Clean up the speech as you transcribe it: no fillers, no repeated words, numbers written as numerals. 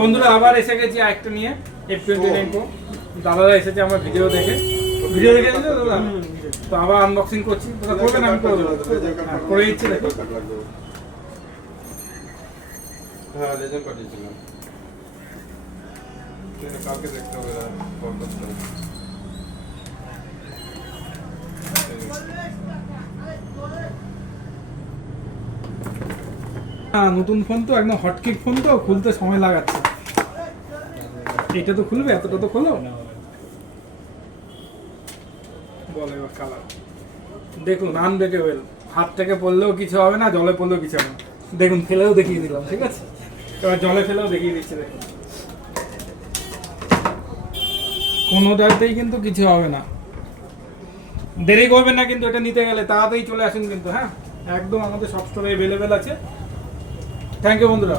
বন্ধুরা আবার এসে গেছি আরেকটা নিয়ে F29 Pro। দাদারা এসেছে আমার ভিডিও দেখে এসেছে দাদা, তো আবার আনবক্সিং করছি। তোরা করবেন, আমি করে দেবো, করে দিচ্ছি। দেখো হ্যাঁ, লেজেন্ড পাঠিয়েছিলাম, কালকে দেখতে হবে, কল করতে হবে। হ্যাঁ, নতুন ফোন তো, একদম হটকিক ফোন তো, খুলতে সময় লাগাচ্ছে। এটা তো খুলবে, এতটা তো খোলো। বলে এবার কালার দেখুন, আনব্রেকেবল, হাত থেকে পড়লেও কিছু হবে না, জলে পড়লেও কিছু হবে না। দেখুন, ফেলেও দেখিয়ে দিলাম, ঠিক আছে? এবার জলে ফেলেও দেখিয়ে দিচ্ছি। দেখুন, কোনোটাতেই কিন্তু কিছু হবে না। দেরি করবেন না কিন্তু, এটা নিতে গেলে তাড়াতাড়ি চলে আসুন কিন্তু। হ্যাঁ, একদম আমাদের সব স্টোরে অ্যাভেলেবেল আছে। থ্যাংক ইউ বন্ধুরা।